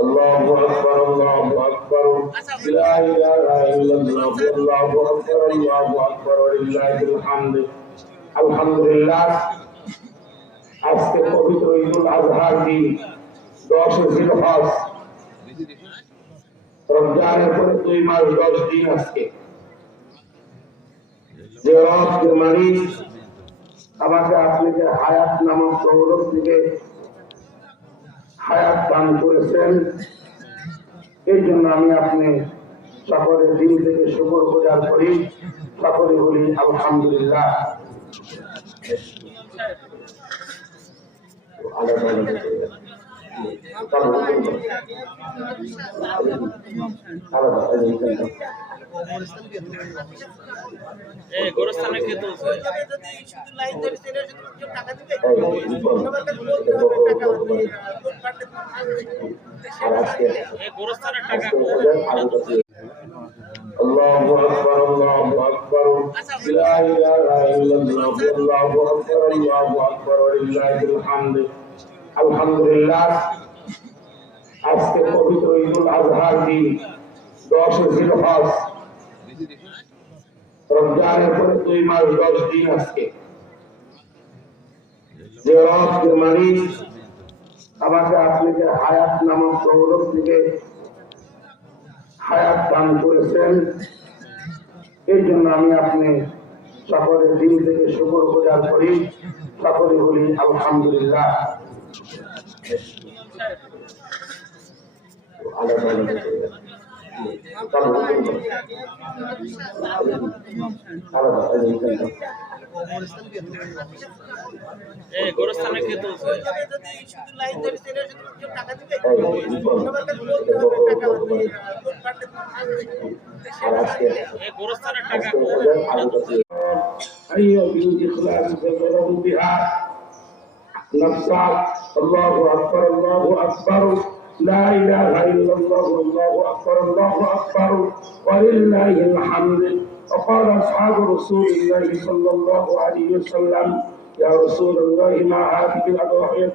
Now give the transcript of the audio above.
الله أكبر الله أكبر لا إله إلا الله الله أكبر الله أكبر ولله الحمد الحمد لله আজকে পবিত্র ঈদুল আজহার দিন 10 জিলহজ রমজানের পরে 2 মাস 10 দিন আজকে যে রবের মালিক আমাকে আপনাকে হায়াত নামক দৌলত থেকে হায়াত দান করেছেন এই জন্য আমি আপনি সকলের দিল থেকে শুকর গুজার করি সকলে বলি আলহামদুলিল্লাহ গোরস্থানে খেতে গোরস্থানের টাকা الله أكبر الله أكبر لا إله إلا الله الله أكبر الله أكبر ولله الحمد الحمد لله আজকে পবিত্র ঈদুল আজহার দিন 10 জিলহজ রমজানের পরে 2 মাস 10 দিন আজকে যে রবের মালিক আমাকে আপনাকে হায়াত নামক দৌলত থেকে হায়াত দান করেছেন এই জন্য আমি আপনি সকলের দিল থেকে শুকর গুজার করি সকলে বলি আলহামদুলিল্লাহ গোরস্থানে খেতে গোরস্থানের টাকা الله أكبر الله أكبر لا إله إلا الله الله أكبر الله أكبر ولله الحمد وقال أصحاب رسول الله صلى الله عليه وسلم يا رسول الله ما هذه الأضحية